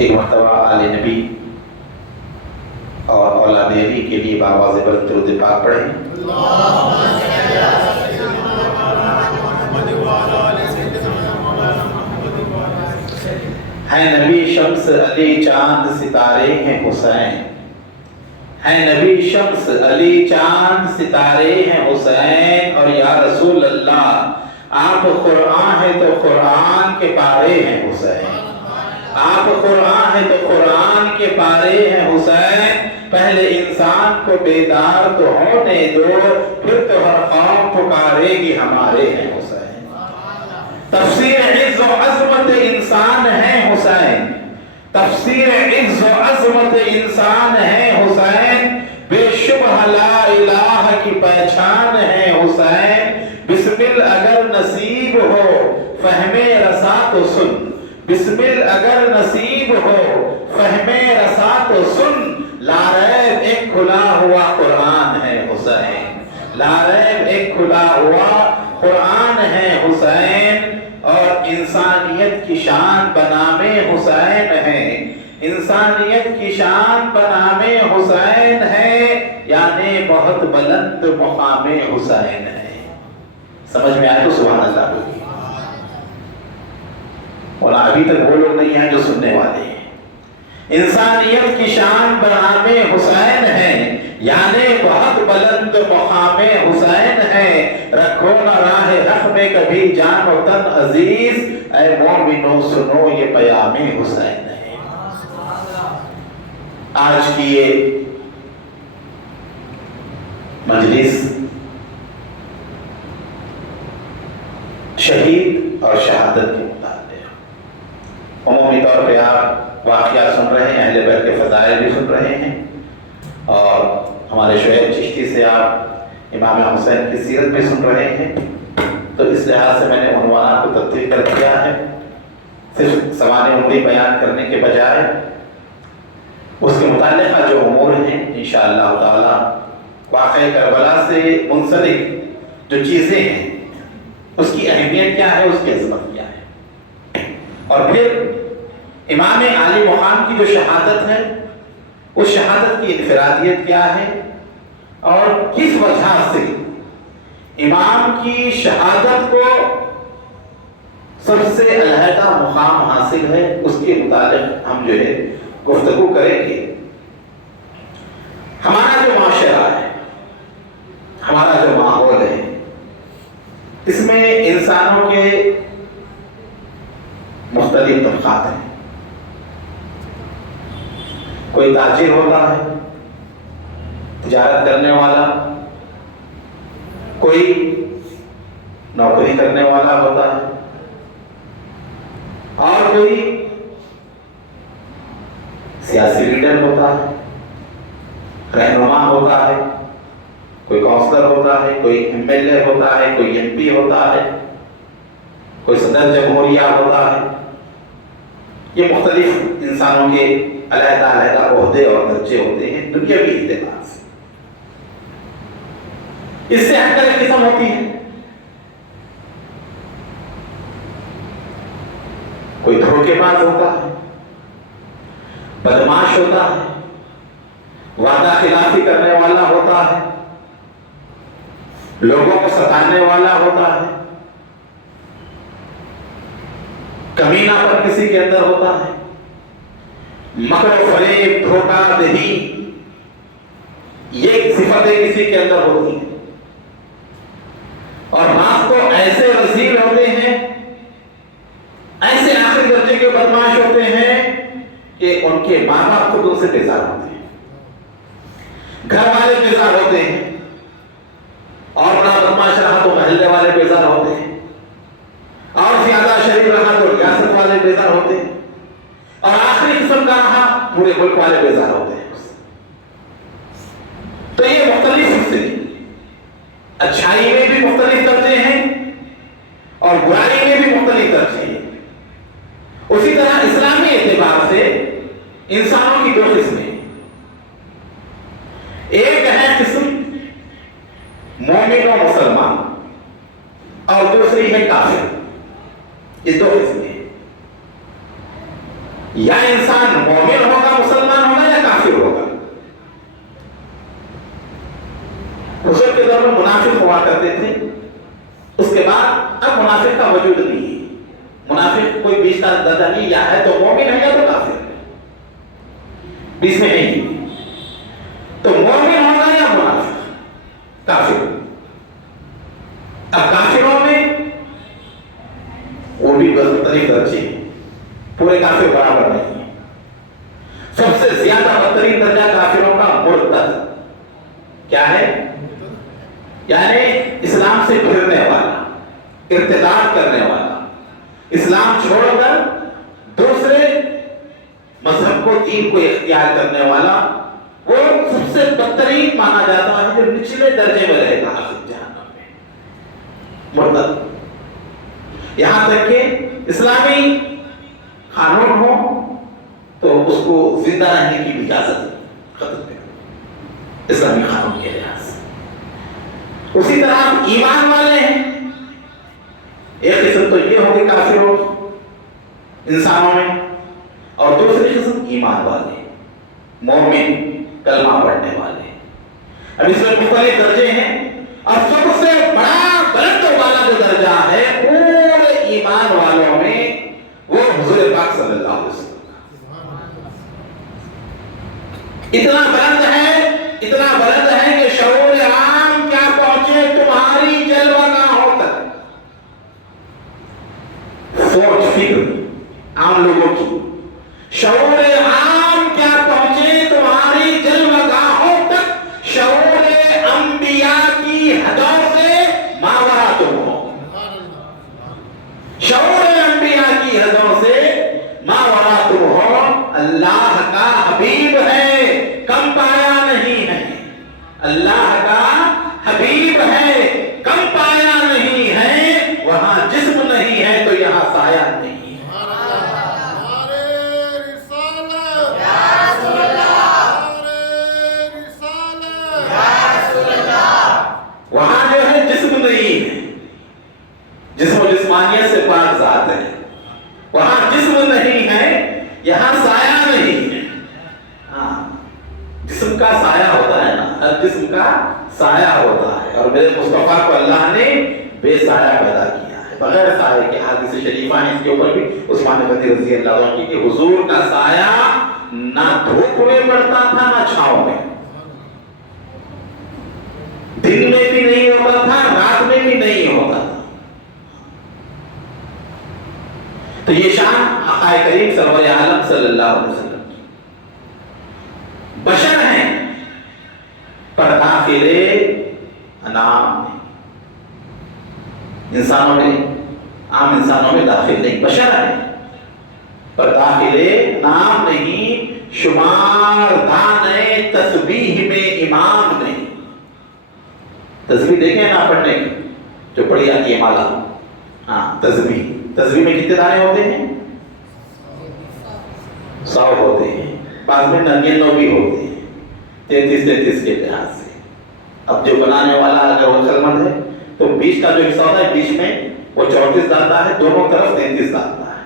ایک مرتبہ آل نبی اور اولاد علی کے لیے باواز بلند درود پاک پڑھیں۔ ہے نبی شمس علی چاند ستارے ہیں حسین، ہے نبی شمس علی چاند ستارے ہیں حسین، اور یا رسول اللہ آپ قرآن ہے تو قرآن کے پارے ہیں حسین، آپ قرآن ہے تو قرآن کے پارے ہیں حسین، پہلے انسان کو بیدار تو ہونے دو، پھر تو ہر قوم پکارے گی ہمارے ہیں حسین۔ تفسیر عز و عظمت انسان ہے حسین، تفسیر عز و عظمت انسان ہے حسین، بے شبہ لا الہ کی پہچان ہے حسین، بسمل اگر نصیب ہو فہم رسا تو سن، بسمل اگر نصیب ہو فہم رسا تو سن، لا ریب ایک کھلا ہوا قرآن ہے حسین، لا ریب ایک کھلا ہوا قرآن ہے حسین، اور انسانیت کی شان بنام حسین ہے، انسانیت کی شان بنام حسین ہے، یعنی بہت بلند مقام حسین ہے۔ سمجھ میں آئے تو سبحان اللہ بولیے۔ اور ابھی تک وہ لوگ نہیں ہیں جو سننے والے ہیں۔ انسانیت کی شان بنام حسین ہے، یعنی بہت بلند مقام حسین ہے، رکھو نہ راہ حق میں کبھی جان و تن عزیز، اے مومنو سنو یہ پیام حسین ہے۔ آج کی یہ مجلس شہید اور شہادت کے متعلق، عمومی طور پہ آپ واقعات سن رہے ہیں، اہل بیت کے فضائل بھی سن رہے ہیں، اور ہمارے شعیب چشتی سے آپ امام حسین کی سیرت بھی سن رہے ہیں، تو اس لحاظ سے میں نے عنوانات کو تبدیل کر دیا ہے، صرف سوانح عمری بیان کرنے کے بجائے اس کے متعلقہ جو امور ہیں انشاءاللہ تعالی واقعہ کربلا سے منسلک جو چیزیں ہیں اس کی اہمیت کیا ہے، اس کی عظمت کیا ہے، اور پھر امام عالی مقام کی جو شہادت ہے اس شہادت کی انفرادیت کیا ہے، اور کس وجہ سے امام کی شہادت کو سب سے علیحدہ مقام حاصل ہے، اس کے متعلق ہم جو ہے گفتگو کریں گے۔ ہمارا جو معاشرہ ہے، ہمارا جو ماحول ہے، اس میں انسانوں کے مختلف طبقات ہیں، کوئی تاجر ہوتا ہے، تجارت کرنے والا، کوئی نوکری کرنے والا ہوتا ہے، اور کوئی سیاسی لیڈر ہوتا ہے، رہنما ہوتا ہے، کوئی کونسلر ہوتا ہے، کوئی ایم ایل اے ہوتا ہے، کوئی ایم پی ہوتا ہے، کوئی صدر جمہوریہ ہوتا ہے۔ یہ مختلف انسانوں کے علیحدہ علیحدہ عہدے اور درجے ہوتے ہیں دنیاوی اعتبار سے۔ اس سے ہر طرح قسم ہوتی ہے، کوئی دھوکے باز ہوتا ہے، بدماش ہوتا ہے، وعدہ خلافی کرنے والا ہوتا ہے، لوگوں کو ستانے والا ہوتا ہے، کمینہ پر کسی کے اندر ہوتا ہے، مکر و فریب، دھوکہ دہی، یہ صفتیں کسی کے اندر ہوتی ہیں، اور بعض تو ایسے رذیل ہوتے ہیں، ایسے آخری درجے کے بدماش ہوتے ہیں کہ ان کے ماں باپ خود ان سے بیزار ہوتے ہیں، گھر والے بیزار ہوتے ہیں، اور بڑا بدماش رہا تو محلے والے بیزار ہوتے ہیں، اور زیادہ شریف رہا تو ریاست والے بیزار ہوتے ہیں، اور آخری قسم کا رہا پورے ملک والے بیزار ہوتے ہیں۔ تو یہ مختلف حصے، اچھائی میں بھی مختلف درجے ہیں اور برائی میں بھی مختلف درجے ہیں۔ اسی طرح اسلامی اعتبار سے انسانوں کی دو قسمیں، ایک ہے قسم مومن و مسلمان، اور دوسری ہے کافر۔ یہ دو قسمیں ہیں۔ یا انسان مومن ہوگا، مسلمان ہوگا، یا کافر ہوگا. حضور کے دور میں منافق ہوا کرتے تھے، اس کے بعد اب منافق کا وجود نہیں ہے. منافق کوئی بیچ کا درجہ نہیں، یا ہے تو مومن ہے یا تو کافر ہے، بیچ میں نہیں. تو مومن ہوگا یا منافق؟ کافر. اب کافروں میں وہ بھی بدترین درجے، پورے کافر برابر نہیں ہے. سب سے زیادہ بدترین درجہ کافروں کا مرتد. کیا ہے؟ یعنی اسلام سے پھرنے والا، ارتداد کرنے والا، اسلام چھوڑ کر دوسرے مذہب کو، دین کو اختیار کرنے والا، وہ سب سے بدترین مانا جاتا ہے، جو نچلے درجے میں رہے گا جہنم میں. مرتد. یہاں تک کہ اسلامی قانون ہو تو اس کو زندہ رہنے کی بھی اجازت ختم کر، اسلامی قانون کے لحاظ سے. اسی طرح ایمان والے ہیں. ایک قسم تو یہ ہوگی کافروں انسانوں میں، اور دوسری قسم ایمان والے، مومن، کلمہ پڑھنے والے. اب اس میں مختلف درجے ہیں، اور سب سے بڑا بلند والا جو درجہ ہے پورے ایمان والوں میں، وہ حضور پاک صلی اللہ علیہ وسلم. اتنا بلند ہے کہ شعور عام کیا پہنچے تمہاری جلوہ گاہوں تک. سوچ فکر عام لوگوں کی، شعور عام کیا پہنچے تمہاری جلوہ گاہوں تک، شعور انبیاء کی حدوں سے ماورا تم ہو. شعور انبیاء کی حدوں سے ماورا تم ہو. اللہ کا حبیب ہے، کم پایا نہیں ہے. اللہ کا حبیب ہے، کم پایا نہیں ہے. وہاں جسم نہیں ہے تو یہاں سایہ نہیں ہے. وہاں جو ہے جسم نہیں ہے، جسم و جسمانیت سے پاک ذات ہے. وہاں جسم نہیں ہے، یہاں سایہ نہیں ہے. ہاں، جسم کا سایہ ہوتا ہے نا، ہر جسم کا سایہ ہوتا ہے. اور میرے مصطفیٰ کو اللہ نے بے سایہ پیدا کیا ہے، بغیر سایہ کے. حدیث شریفہ ہے اس کے اوپر بھی عثمان غنی رضی اللہ عنہ کی کہ حضور کا سایہ نہ دھوپ میں پڑتا تھا نہ چھاؤں میں، دن میں بھی نہیں ہوتا تھا، رات میں بھی نہیں ہوتا تھا. تو یہ شان آقا کریم سرور عالم صلی اللہ علیہ وسلم کی. بشر ہیں پر داخل انعام نہیں. انسانوں میں، عام انسانوں میں داخل نہیں. بشر ہیں پر داخل انعام نہیں. شمار دانے تسبیح میں امام نہیں. تسبیح دیکھیں نا پڑھنے کی جو پڑھی جاتی ہے مالا. ہاں، تسبیح میں کتنے دانے ہوتے ہیں؟ 100 ہوتے ہیں. بعض میں 99 بھی ہوتے ہیں، 33 کے لحاظ سے. اب جو بنانے والا اگر وہ عقلمند ہے تو 20 کا جو حصہ ہوتا ہے بیچ میں وہ 34 ڈالتا ہے، دونوں طرف 33 ڈالتا ہے.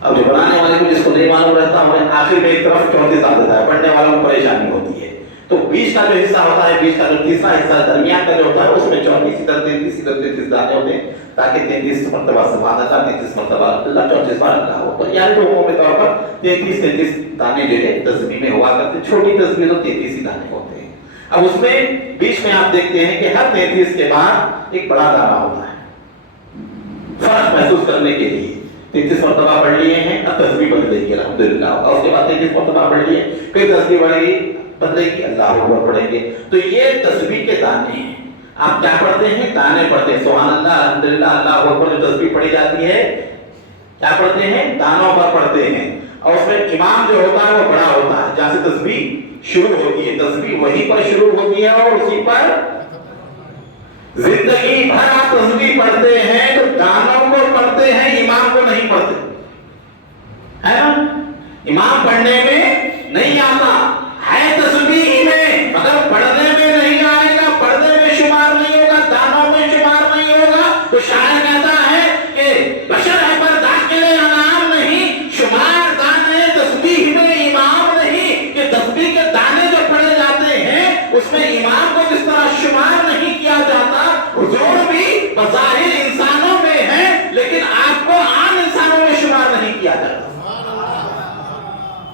اب جو بنانے والے کو جس کو نہیں معلوم رہتا وہ آخر میں ایک طرف 34 ڈال دیتا ہے. پڑھنے والوں کو پریشانی ہوتی ہے. تو 20 کا جو حصہ ہوتا ہے، 20 کا جو تیسرا حصہ درمیان کا جو ہوتا ہے، اس میں 34 ادھر 33 دانے ہوتے ہیں، تاکہ 33 مرتبہ سبحان اللہ، 33 مرتبہ اللہ، 34 بار اللہ ہو. تو یعنی تو عمومی طور پر 33 دانے جو ہے تسبیح میں ہوا کرتے. چھوٹی تسبیح تو 33 دانے ہوتے ہیں. اب اس میں بیچ میں آپ دیکھتے ہیں کہ ہر 33 کے بعد ایک بڑا دانہ ہوتا ہے، فرق محسوس کرنے کے لیے. 33 مرتبہ پڑھ لیے ہیں، اب تسبیح بدلے گی الحمدللہ. اور اس کے بعد 33 مرتبہ پڑھ لیے، پھر تسبیح بڑھے گی، بدلے گی، اللہ اکبر پڑھیں گے. تو یہ تسبیح کے دانے ہیں. آپ کیا پڑھتے ہیں؟ دانے پڑھتے ہیں. سبحان اللہ، الحمدللہ، اللہ اکبر جو تسبیح پڑھی جاتی ہے کیا پڑھتے ہیں؟ دانوں پر پڑھتے ہیں. اور اس میں امام جو ہوتا ہے وہ بڑا ہوتا ہے، جہاں سے تسبیح شروع ہوتی ہے. تسبیح وہیں پر شروع ہوتی ہے اور اسی پر زندگی بھر آپ تسبیح پڑھتے ہیں. تو دانوں کو پڑھتے ہیں، امام کو نہیں پڑھتے، ہے نا؟ امام پڑھنے میں نہیں آتا ہے، تسبیح میں، مگر پڑھنے میں نہیں آئے گا، پڑھنے میں شمار نہیں ہوگا، دانوں میں شمار نہیں ہوگا. تو شاعر کہتا ہے کہ بشر ہے پر داخل انعام نہیں. شمار دان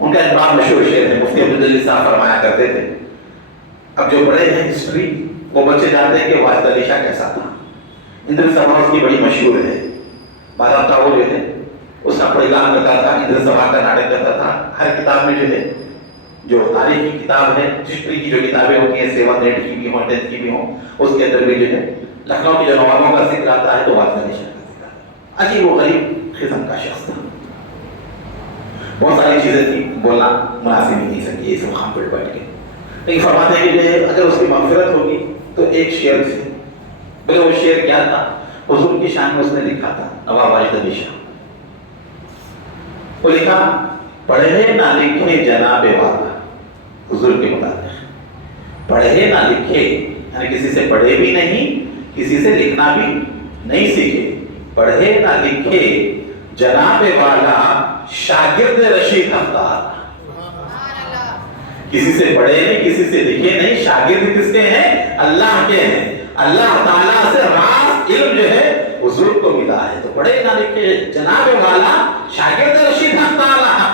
ان کا ایک بڑا مشہور شعر ہے، مفتی عبدالجلیل صاحب فرمایا کرتے تھے، اب جو پڑھے ہیں ہسٹری وہ بچے جانتے ہیں کہ واجد علی شاہ کیسا تھا۔ اندر سبھا اس کی بڑی مشہور ہے، بارہ کا وہ جو ہے اس کا پروگرام کرتا تھا، اندر سبھا کا ناٹک کرتا تھا۔ ہر کتاب میں جو ہے، جو تاریخ کی کتاب ہے، ہسٹری کی جو کتابیں ہوتی ہیں 7 8 کی بھی ہوں 10 کی بھی ہوں، اس کے اندر بھی جو ہے لکھنؤ کے جو نوابوں کا ذکر آتا ہے تو واجد علی شاہ کا ذکر آتا ہے۔ عجیب و غریب قسم کا شخص تھا، بہت ساری چیزیں تھی، بولنا مناسب ہی نہیں سکی اس مقام پر بیٹھ کے، لیکن فرماتے ہیں کہ جو ہے اگر اس کی مغفرت ہوگی تو ایک شعر سے، بولے وہ شعر کیا تھا؟ حضور کی شان میں اس نے لکھا تھا، نواب واجد علی شاہ، وہ لکھا پڑھے نہ لکھے جناب والا، حضور کے مطابق پڑھے نہ لکھے، یعنی کسی سے پڑھے بھی نہیں، کسی سے لکھنا بھی نہیں سیکھے، پڑھے نہ لکھے جناب والا شاگرد رشید افطار، کسی سے پڑھے نہیں، کسی سے لکھے نہیں، شاگرد کس کے ہیں؟ اللہ کے ہیں، اللہ تعالیٰ سے راست علم جو ہے حضور کو ملا ہے، تو پڑھے نہ لکھے جناب والا شاگرد رشید حق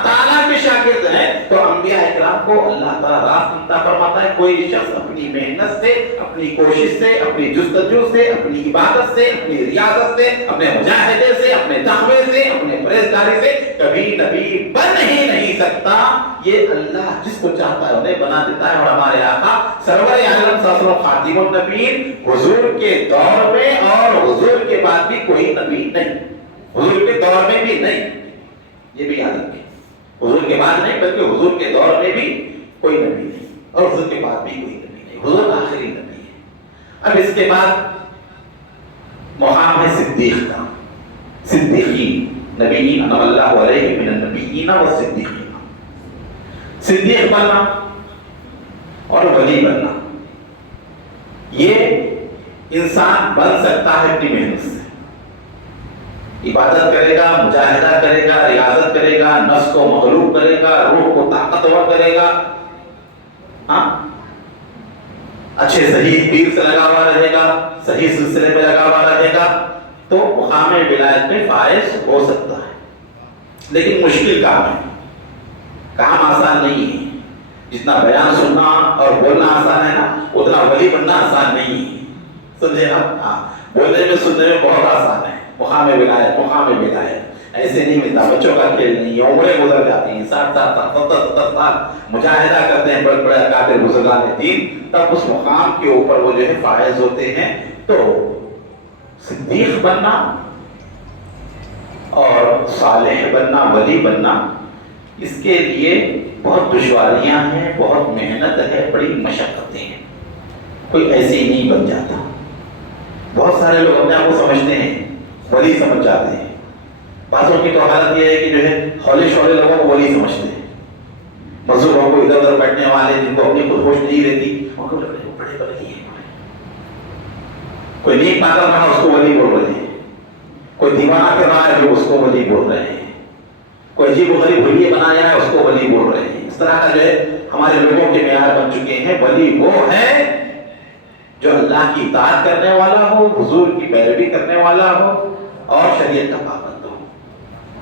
تعالیٰ کے شاگرد ہیں، تو انبیاء اکرام کو اللہ تعالیٰ راست عطا فرماتا ہے۔ کوئی شخص اپنی محنت سے، اپنی کوشش سے، اپنی جستجو سے، اپنی عبادت سے، اپنی ریاضت سے، اپنے مجاہدے سے، اپنے تقوی سے، اپنے پرہیزگاری سے کبھی نبی بن ہی نہیں سکتا، یہ اللہ جس کو چاہتا ہے انہیں بنا دیتا ہے۔ اور ہمارے آقا سرور عالم صلی اللہ علیہ وسلم خاتم النبیین، حضور کے دور میں اور حضور کے بعد بھی کوئی نبی نہیں، حضور کے دور میں بھی نہیں، یہ بھی یاد رکھیں، حضور کے بعد نہیں بلکہ حضور کے دور میں بھی کوئی نبی نہیں، اور حضور کے بعد بھی کوئی نبی نہیں، حضور آخری نبی ہے۔ اب اس کے بعد مقام ہے صدیق کا، صدیقین، نبیین انعم اللہ علیہم من النبیین والصدیقین، صدیق بننا اور ولی بننا، یہ انسان بن سکتا ہے اپنی محنت سے، عبادت کرے گا، مجاہدہ کرے گا، ریاضت کرے گا، نفس کو مغلوب کرے گا، روح کو طاقتور کرے گا، ہاں اچھے صحیح پیر سے لگا ہوا رہے گا، صحیح سلسلے پہ لگا ہوا رہے گا، تو مقام ولایت میں فائز ہو سکتا ہے۔ لیکن مشکل کام ہے، کام آسان نہیں ہے، جتنا بیان سننا اور بولنا آسان ہے نا، اتنا ولی بننا آسان نہیں ہے، سمجھے نا؟ ہاں، بولنے میں سننے میں بہت آسان ہے، مقام ولایت، مقام ولایت ایسے نہیں ملتا، بچوں کا کھیل نہیں ہے، عمریں گزر جاتی ہیں، 60 سال 70 سال مجاہدہ کرتے ہیں بڑے بڑے اکابر بزرگان دین، تب اس مقام کے اوپر وہ جو ہے فائز ہوتے ہیں۔ تو صدیق بننا اور صالح بننا، ولی بننا، اس کے لیے بہت دشواریاں ہیں، بہت محنت ہے، بڑی مشقتیں ہیں، کوئی ایسے ہی نہیں بن جاتا۔ بہت سارے لوگ اپنے آپ کو سمجھتے ہیں، ولی سمجھ جاتے ہیں، بعضوں کی تو حالت یہ ہے کہ جو ہے ہولے شولے لوگوں کو ولی سمجھتے ہیں، مزدوروں کو ادھر ادھر بیٹھنے والے جن کو اپنی خود ہوش نہیں رہتی ان کو بڑے بڑے ہیں، کوئی نیک پاگل رہا اس کو ولی بول رہے ہیں، کوئی دیوانہ کر رہا ہے جو اس کو ولی بول رہے ہیں، کوئی عجیب و غریب حلیے بنایا ہے اس کو ولی بول رہے ہیں۔ اس طرح کا جو ہے ہمارے لوگوں کے معیار بن چکے ہیں۔ ولی وہ ہے جو اللہ کی اطاعت کرنے والا ہو، حضور کی پیروی کرنے والا ہو اور شریعت کا پابند ہو،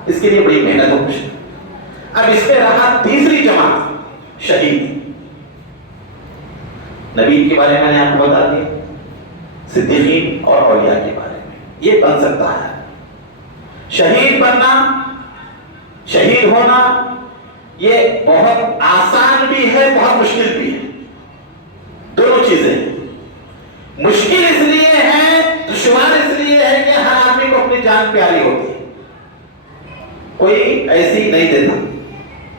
اس کے لیے بڑی محنت ہو۔ اب اس پہ رہا تیسری جماعت، شہید۔ نبی کے بارے میں نے آپ کو بتا دیا، صدیقین اور اولیاء کے بارے میں، یہ بن سکتا ہے۔ شہید بننا، شہید ہونا، یہ بہت آسان بھی ہے، بہت مشکل بھی ہے، دونوں چیزیں۔ مشکل اس لیے ہے، دشوار اس لیے ہے کہ ہر آدمی کو اپنی جان پیاری ہوتی ہے، کوئی ایسی نہیں دیتا،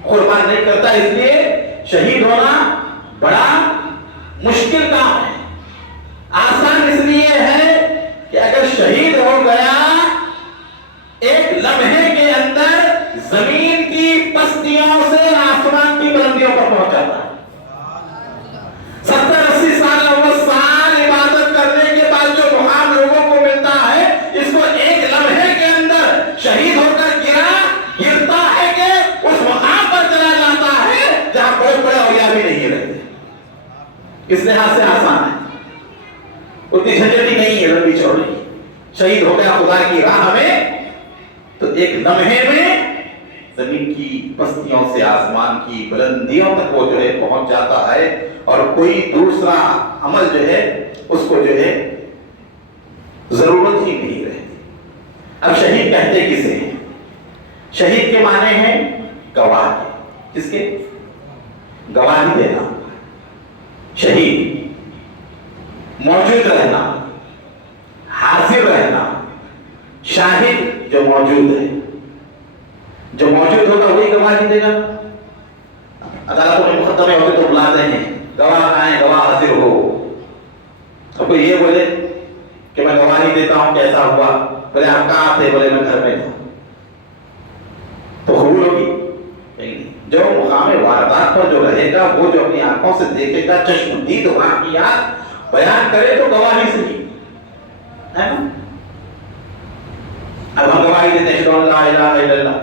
قربان نہیں کرتا، اس لیے شہید ہونا بڑا مشکل کام ہے۔ آسان اس لیے ہے کہ اگر شہید ہو گیا ایک لمحے کے اندر زمین کی پستیوں سے آسمان کی بلندیوں پر پہنچ جاتا ہے۔ 70-80 سال 90 سال عبادت کرنے کے بعد جو مقام لوگوں کو ملتا ہے، اس کو ایک لمحے کے اندر شہید ہو کر گرتا ہے کہ اس مقام پر چلا جاتا ہے جہاں کوئی بڑا اولیاء بھی نہیں رہتے۔ اس لحاظ سے آسان ہے، اتنی جھنجھٹی نہیں ہے لمبی چوڑی۔ شہید ہو گیا خدا کی راہ میں تو ایک لمحے میں زمین کی پستیوں سے آسمان کی بلندیوں تک وہ جو ہے پہنچ جاتا ہے، اور کوئی دوسرا عمل جو ہے اس کو جو ہے ضرورت ہی نہیں رہتی۔ اب شہید کہتے کسے ہیں؟ شہید کے معنی ہیں گواہ کے۔ کس کے؟ گواہی دینا، شہید موجود رہنا، حاضر رہنا، شاہد جو موجود ہے، جو موجود ہوگا وہی گواہی دے گا۔ عدالتوں میں مقدمے ہوتے تو بلاتے ہیں گواہ آئیں، گواہ حاضر ہو۔ اب کوئی یہ بولے کہ میں گواہی دیتا ہوں کیسا ہوا، بولے آپ کہاں تھے، بولے میں گھر میں تھا، تو قبول ہوگی؟ جو مقام واردات پر جو رہے گا، وہ جو اپنی آنکھوں سے دیکھے گا، چشم دید واقعات بیان کرے تو گواہی صحیح ہے نا۔ اب ہم گواہی دیتے ہیں اشہدو ان لا الہ الا اللہ،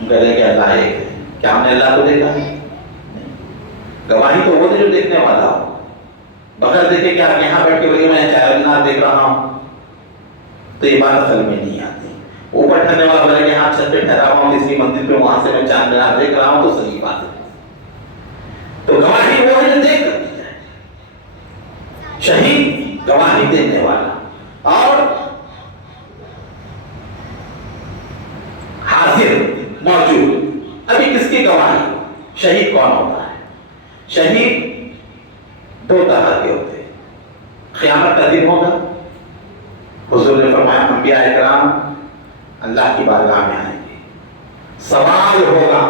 ہم کہتے ہیں کہ اللہ ایک ہے، کیا ہم نے اللہ کو دیکھا ہے؟ گواہی تو وہ جو دیکھنے والا ہو، بغیر دیکھے کہ آپ یہاں بیٹھ کے بولے میں چار مینار دیکھ رہا ہوں، تو یہ بات عقل میں نہیں آتی۔ اوپر ٹھہرنے والا بولے کہ ہاں چھت پہ ٹھہرا ہوں کسی مندر پہ، وہاں سے میں چار مینار دیکھ رہا ہوں، تو صحیح بات ہے۔ تو گواہی وہ ہے جو دیکھ کرتی ہے، شہید گواہی دینے والا، اور حاضر موجود۔ ابھی کس کی گواہی؟ شہید کون ہوتا ہے؟ شہید دو طرح کے ہوتے ہیں۔ قیامت کا دن ہوگا، حضور نے فرمایا انبیاء اکرام اللہ کی بارگاہ میں آئیں گے، سوال ہوگا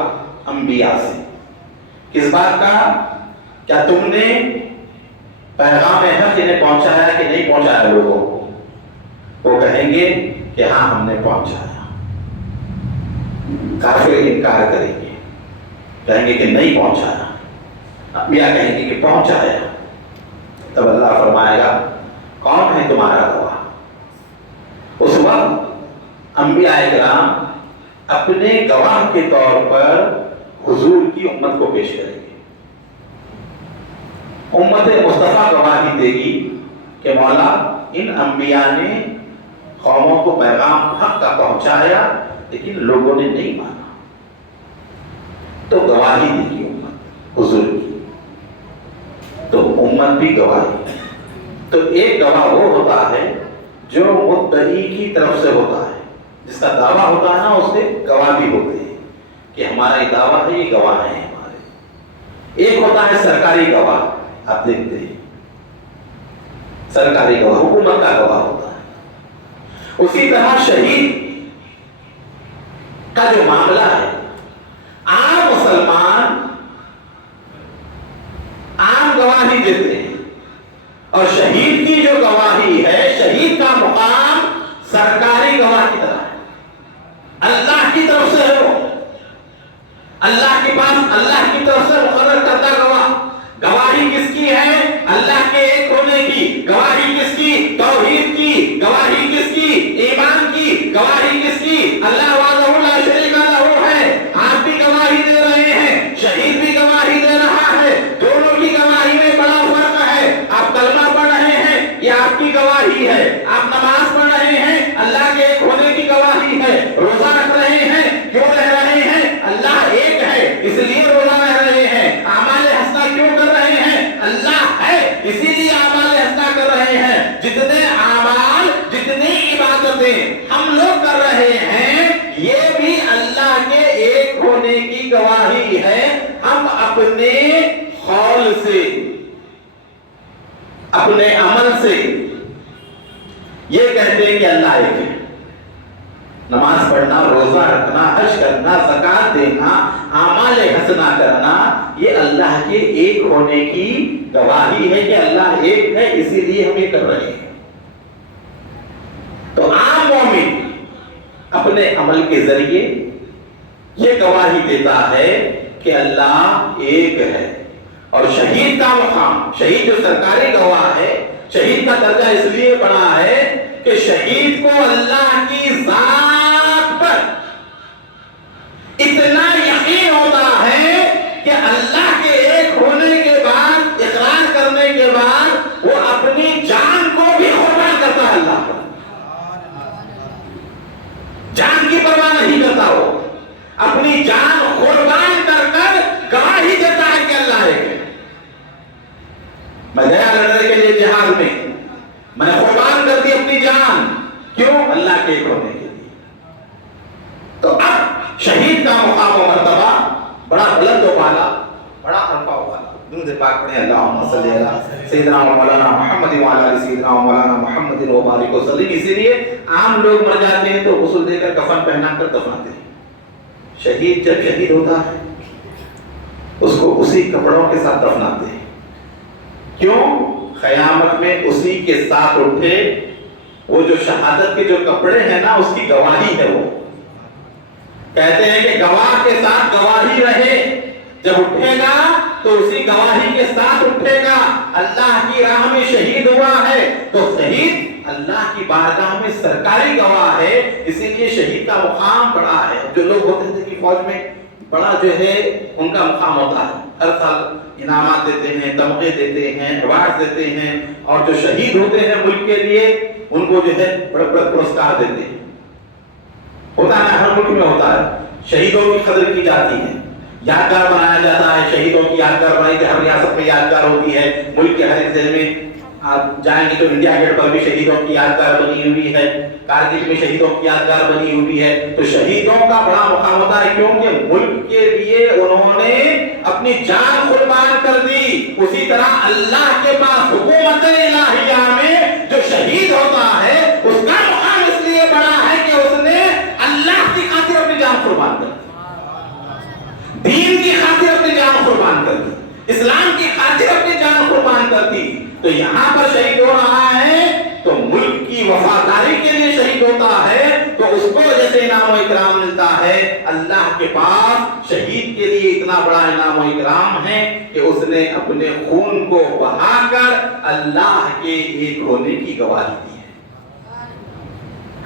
انبیاء سے، کس بات کا؟ کیا تم نے پیغام حق انہیں پہنچایا کہ نہیں پہنچایا لوگوں کو؟ وہ کہیں گے کہ ہاں ہم نے پہنچایا۔ کافر انکار کریں گے، کہیں گے کہ نہیں پہنچایا، انبیاء کہیں گے کہ پہنچایا۔ تب اللہ فرمائے گا کون ہے تمہارا گواہ؟ اس وقت انبیاء کرام اپنے گواہ کے طور پر حضور کی امت کو پیش کریں گے۔ امت مصطفیٰ گواہی دے گی کہ مولا ان انبیاء نے قوموں کو پیغام حق کا پہنچایا لیکن لوگوں نے نہیں مانا، تو گواہی دے گی امت حضور کی، تو امت بھی گواہی۔ تو ایک گواہ وہ ہوتا ہے جو مدعی کی طرف سے ہوتا ہے، جس کا دعویٰ ہوتا ہے نا، اس کے گواہ بھی ہوتے ہیں کہ ہمارا یہ دعویٰ ہے، یہ گواہ ہیں ہمارے۔ ایک ہوتا ہے سرکاری گواہ، آپ دیکھتے ہیں سرکاری گواہ حکومت کا گواہ ہوتا ہے۔ اسی طرح شہید کا جو معاملہ ہے، عام مسلمان عام گواہی دیتے ہیں، اور شہید کی جو گواہی ہے، شہید کا مقام سرکاری گواہ کی طرح ہے، اللہ کی طرف سے ہے، وہ اللہ کے پاس اللہ کی طرف سے مقرر کرتا گواہ۔ گواہی کس کی ہے؟ اللہ کے ایک ہونے کی گواہی۔ کس کی؟ توحید کی گواہی۔ کس کی؟ ایمان کی گواہی۔ کس کی؟ اللہ وحدہ لا شریک لہ ہے۔ آپ بھی گواہی دے رہے ہیں، شہید بھی گواہی دے رہا ہے، دونوں کی گواہی میں بڑا فرق ہے۔ آپ کلمہ پڑھ رہے ہیں، یہ آپ کی گواہی ہے، آپ نماز پڑھ رہے ہیں، اللہ کے ایک ہونے کی گواہی ہے، روزہ رکھ رہے ہیں، کیوں رہ رہے ہیں؟ اللہ ایک ہے اس لیے روزہ رہ رہے ہیں، اعمال حسنہ کیوں کر رہے ہیں؟ اللہ ہے اسی لیے اعمال حسنہ کر رہے ہیں۔ جتنے اعمال، جتنی عبادتیں ہم لوگ کر رہے ہیں، یہ بھی اللہ کے ایک ہونے کی گواہی ہے۔ ہم اپنے قول سے، اپنے عمل سے یہ کہتے ہیں کہ اللہ ایک ہے۔ نماز پڑھنا، روزہ رکھنا، حج کرنا، زکات دینا، اعمال حسنہ کرنا، یہ اللہ کے ایک ہونے کی گواہی ہے کہ اللہ ایک ہے، اسی لیے ہم یہ کر رہے ہیں۔ تو عام مومن اپنے عمل کے ذریعے یہ گواہی دیتا ہے کہ اللہ ایک ہے۔ اور شہید کا مقام، شہید جو سرکاری گواہ ہے، شہید کا درجہ اس لیے بڑا ہے کہ شہید کو اللہ کی ذات پر اتنا یقین ہوتا ہے کہ اللہ کے ایک ہونے کے بعد، اقرار کرنے کے بعد، وہ اپنی جان کو بھی قربان کرتا ہے اللہ پر، جان کی پرواہ نہیں کرتا وہ۔ اپنی جان قربان کر کر گواہی دیتا ہے کہ اللہ ایک ہے. میں گیا لڑنے کے لیے جہاد میں نے قربان کر دی اپنی جان. کیوں؟ اللہ کے ایک ہونے کے لیے. تو اب شہید کا مقام و مرتبہ بڑا بلند و بالا، بڑا عرفہ و بالا. درود پاک پڑھیں اللہم صلی علی سیدنا و مولانا محمد و علی سیدنا و مولانا محمد و بارک وسلم. اسی لیے عام لوگ مر جاتے ہیں تو غسل دے کر کفن پہنا کر دفناتے ہیں. شہید جب شہید ہوتا ہے اس کو اسی کپڑوں کے ساتھ دفناتے ہیں. کیوں؟ قیامت میں اسی کے ساتھ اٹھے. وہ جو شہادت کے جو کپڑے ہیں نا اس کی گواہی ہے. وہ کہتے ہیں کہ گواہ کے ساتھ گواہی رہے. جب اٹھے گا تو اسی گواہی کے ساتھ اٹھے گا. اللہ کی راہ میں شہید ہوا ہے تو شہید اللہ کی بارگاہ میں سرکاری گواہ ہے. اسی لیے شہید کا مقام بڑا ہے. جو لوگ ہوتے تھے کہ فوج میں بڑا جو ہے ان کا مقام ہوتا ہے، ہر سال انعامات دیتے ہیں، تمغے دیتے ہیں، ایوارڈ دیتے ہیں. اور جو شہید ہوتے ہیں ملک کے لیے ان کو جو ہے بڑے بڑے پرسکار دیتے ہیں. ہوتا ہے، ہر ملک میں ہوتا ہے. شہیدوں کی قدر کی جاتی ہے، یادگار بنایا جاتا ہے. شہیدوں کی یادگار بنائی کہ ہر ریاست میں یادگار ہوتی ہے. ملک کے ہر حصے میں آپ جائیں گے تو انڈیا گیٹ پر بھی شہیدوں کی یادگار بنی ہوئی ہے، کارگل میں شہیدوں کی یادگار بنی ہوئی ہے. تو شہیدوں کا بڑا مقام ہوتا ہے کیونکہ ملک کے لیے انہوں نے اپنی جان قربان کر دی. اسی طرح اللہ کے پاس حکومت الہیہ میں جو شہید ہوتا ہے اس کا مقام اس لیے بڑا ہے کہ اس نے اللہ کی خاطر اپنی جان قربان کر دی، دین کی خاطر اپنی جان قربان کر دی، اسلام کی خاطر اپنی جان قربان کر دی. تو یہاں پر شہید ہو رہا ہے تو ملک کی وفاداری کے لیے شہید ہوتا ہے تو اس کو جیسے انعام و اکرام ملتا ہے. اللہ کے پاس شہید کے لیے اتنا بڑا انعام و اکرام ہے کہ اس نے اپنے خون کو بہا کر اللہ کے ایک ہونے کی گواہی دی ہے.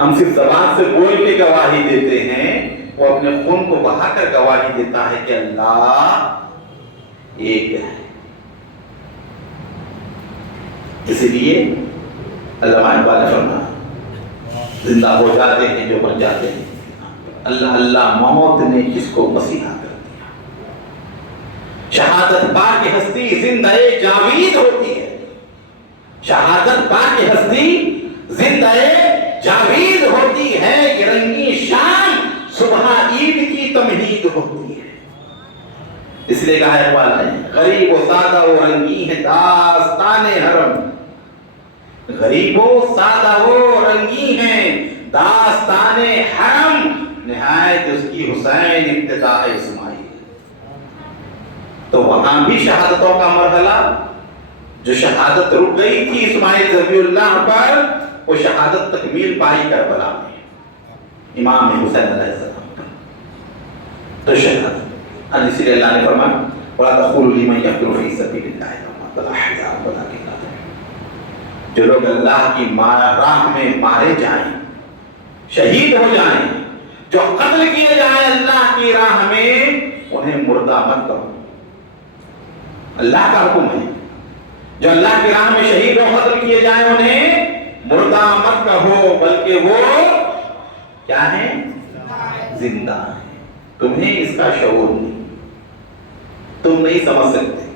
ہم صرف زبان سے بول کے گواہی دیتے ہیں، وہ اپنے خون کو بہا کر گواہی دیتا ہے کہ اللہ ایک ہے. اسی لیے علامہ اقبال نے فرمایا زندہ ہو جاتے ہیں جو مر جاتے ہیں، اللہ اللہ موت نے کس کو مسیحا کر دیا. شہادت پا کے ہستی زندہ جاوید ہوتی ہے. شہادت پا کے ہستی زندہ جاوید ہوتی ہے. یہ رنگی شام صبح عید کی تمہید ہوتی ہے. اس لیے کہا اقبال ہے غریب و سادہ و رنگی ہے داستان حرم. غریب و سادہ و رنگی ہیں داستان حرم. نہایت اس کی حسین ابتدا اسماعیل. تو وہاں بھی شہادتوں کا مرحلہ، جو شہادت رک گئی تھی اسماعیل ذبیح اللہ پر، وہ شہادت تکمیل پائی کربلا میں امام حسین علیہ السلام پر. تو شہادت اسی لیے اللہ نے فرمایا وَلَا تَقُولُوا لِمَن يَقْتُلُ فِي سَبِيلِ اللَّهِ أَمْوَاتٌ بَلْ أَحْيَاءٌ وَلَٰكِنْ لَا تَشْعُرُونَ. جو لوگ اللہ کی راہ میں مارے جائیں، شہید ہو جائیں، جو قتل کیے جائیں اللہ کی راہ میں، انہیں مردہ مت کرو. اللہ کا حکم ہے جو اللہ کی راہ میں شہید ہو قتل کیے جائیں انہیں مردہ مت کہو، بلکہ وہ کیا ہے؟ زندہ ہے. تمہیں اس کا شعور نہیں، تم نہیں سمجھ سکتے.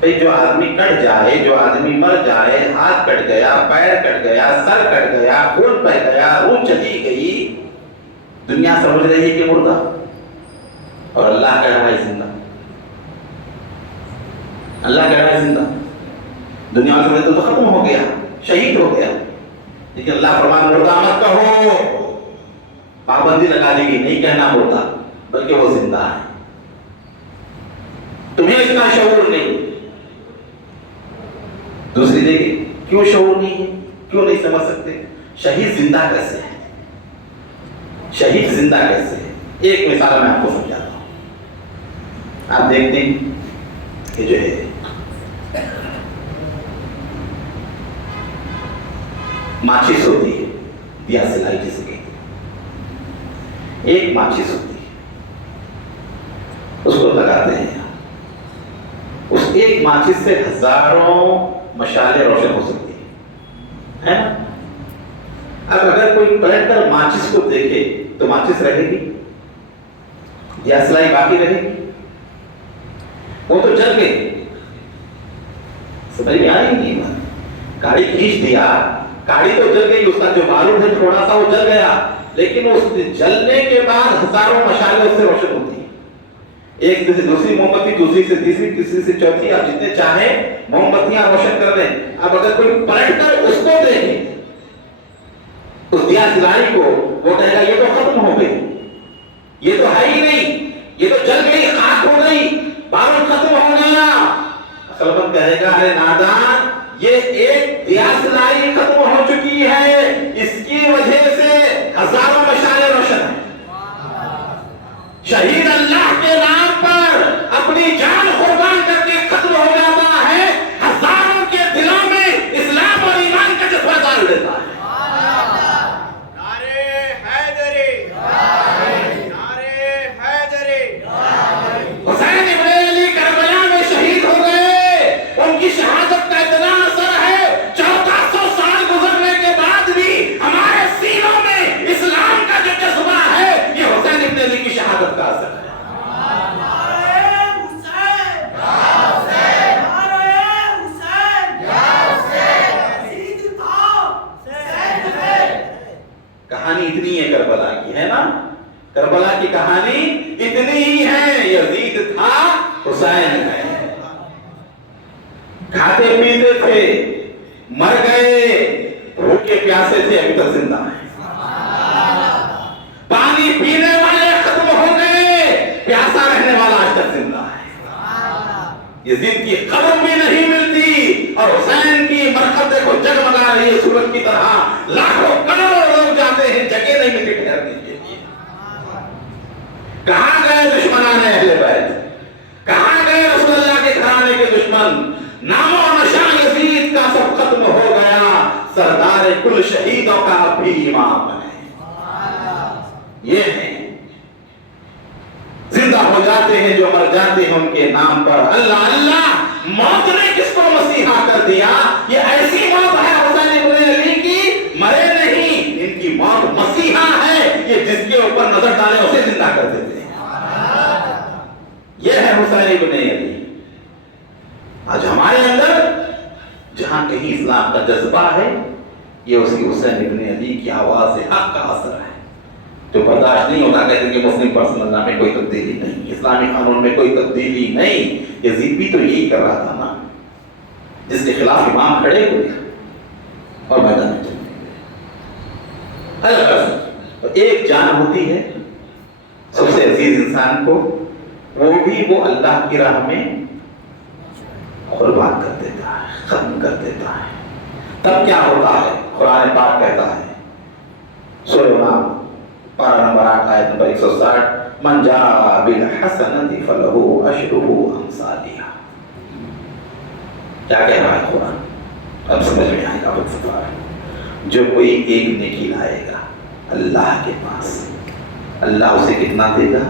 بھئی جو آدمی کٹ جائے، جو آدمی مر جائے، ہاتھ کٹ گیا، پیر کٹ گیا، سر کٹ گیا، خون بہہ گیا، روح چلی گئی، دنیا سمجھ رہی ہے کہ مردہ، اور اللہ کہہ رہا ہے زندہ. اللہ کہہ رہا ہے زندہ. دنیا میں تو ختم ہو گیا، شہید ہو گیا. لیکن اللہ فرمان مردہ مت کہو. پابندی لگا دی گئی، نہیں کہنا مردہ بلکہ وہ زندہ ہے. تمہیں اس کا شعور نہیں. دوسری دیکھیں کیوں شعور نہیں ہے، کیوں نہیں سمجھ سکتے. شہید زندہ کیسے ہے؟ شہید زندہ کیسے ہے؟ ایک مثال میں آپ کو سمجھاتا ہوں. آپ دیکھتے ہیں کہ جو ہے ماچس ہوتی ہے، دیا سلائی جسے کہتے ہیں. ایک ماچس ہوتی ہے، اس کو لگاتے ہیں. اس ایک ماچس سے ہزاروں مشالیں روشن ہو سکتی ہیں، ہے نا؟ اب اگر کوئی پلٹ کر ماچس کو دیکھے تو ماچس رہے گی؟ یا سلائی باقی رہے گی؟ وہ تو جل گئی. سمجھ میں آئی نہیں بات؟ گاڑی کھینچ دیا، گاڑی تو جل گئی، اس کا جو بارود ہے تھوڑا سا وہ جل گیا، لیکن اس جلنے کے بعد ہزاروں مشالیں اس سے روشن ہوتی ہیں. ایک سے دوسری موم بتی، دوسری سے تیسری، تیسری سے چوتھی، آپ جتنے چاہیں موم بتیاں روشن کر دیں. اب اگر کوئی پلٹ کر اس کو دیکھے، اس دیا سلائی کو، وہ کہے گا یہ تو ختم ہو گئی، یہ تو ہے ہی نہیں، یہ تو جل گئی، خاک ہو گئی، بارود ختم ہو گیا. عقل مند کہے گا ارے نادان، یہ ایک دیا سلائی ختم ہو چکی ہے، اس کی وجہ سے ہزاروں مشالیں روشن ہیں. شہید اللہ کے نام پر اپنی جان قربان کر کے ختم ہو جاتا ہے، ہزاروں کے دلوں میں اسلام اور ایمان کا جذبہ ڈال دیتا ہے. حسین ابن علی کربلا میں شہید ہو گئے، ان کی شہادت کا اتنا اثر ہے 1400 سال گزرنے کے بعد بھی ہمارے سینوں میں اسلام کا جو جذبہ ہے یہ حسین ابن علی کی شہادت کا اثر ہے. کہانی اتنی ہے کربلا کی، ہے نا؟ کربلا کی کہانی اتنی ہی ہے. یزید تھا، حسین ہے. کھاتے پیتے تھے، مر گئے، بھوکے پیاسے تھے، ابھی تک زندہ ہیں. پانی پینے والے ختم ہو گئے، پیاسا رہنے والا آج تک زندہ ہے. یزید کی قبر بھی نہیں ملتی اور حسین کی مرکب دیکھو جگمگا رہی ہے سورج کی طرح. لاکھوں کروڑوں لوگ جاتے ہیں، جگہ نہیں ملتی ٹھہرنے کے لیے. کہاں گئے دشمنان اہل بیت؟ کہاں گئے رسول اللہ کے گھرانے کے دشمن؟ نام و نشان یزید کا سب ختم ہو گیا. سردار کل شہیدوں کا اب بھی امام ہے. یہ ہیں زندہ ہو جاتے ہیں جو مر جاتے ہیں ان کے نام پر. اللہ اللہ، موت نے کس کو مسیحا کر دیا؟ یہ ایسی موت ہے حسین ابن علی کی، مرے نہیں، ان کی موت مسیحا ہے. یہ جس کے اوپر نظر ڈالے اسے زندہ کر دیتے ہیں. یہ ہے حسین ابن علی. آج ہمارے اندر جہاں کہیں اسلام کا جذبہ ہے، یہ اسی حسین ابن علی کی آواز حق کا اثر ہے. جو برداشت نہیں ہوتا، کہتے ہیں کہ مسلم پرسنل لا میں کوئی تبدیلی نہیں، اسلامی قانون میں کوئی تبدیلی نہیں. یزید بھی تو یہی کر رہا تھا نا، جس کے خلاف امام کھڑے ہوئے اور میدان میں ایک جان ہوتی ہے سب سے عزیز انسان کو، وہ بھی وہ اللہ کی راہ میں قربان کر دیتا ہے، ختم کر دیتا ہے. تب کیا ہوتا ہے؟ قرآن پاک کہتا ہے، سورہ نام پارہ نمبر 8 آیت نمبر 160، من جاء بالحسنۃ فلہ عشر امثالها. کیا کہہ رہا ہے قرآن؟ اب سمجھ میں آئے گا. جو کوئی ایک نیکی لائے گا اللہ کے پاس، اللہ اسے کتنا دے گا؟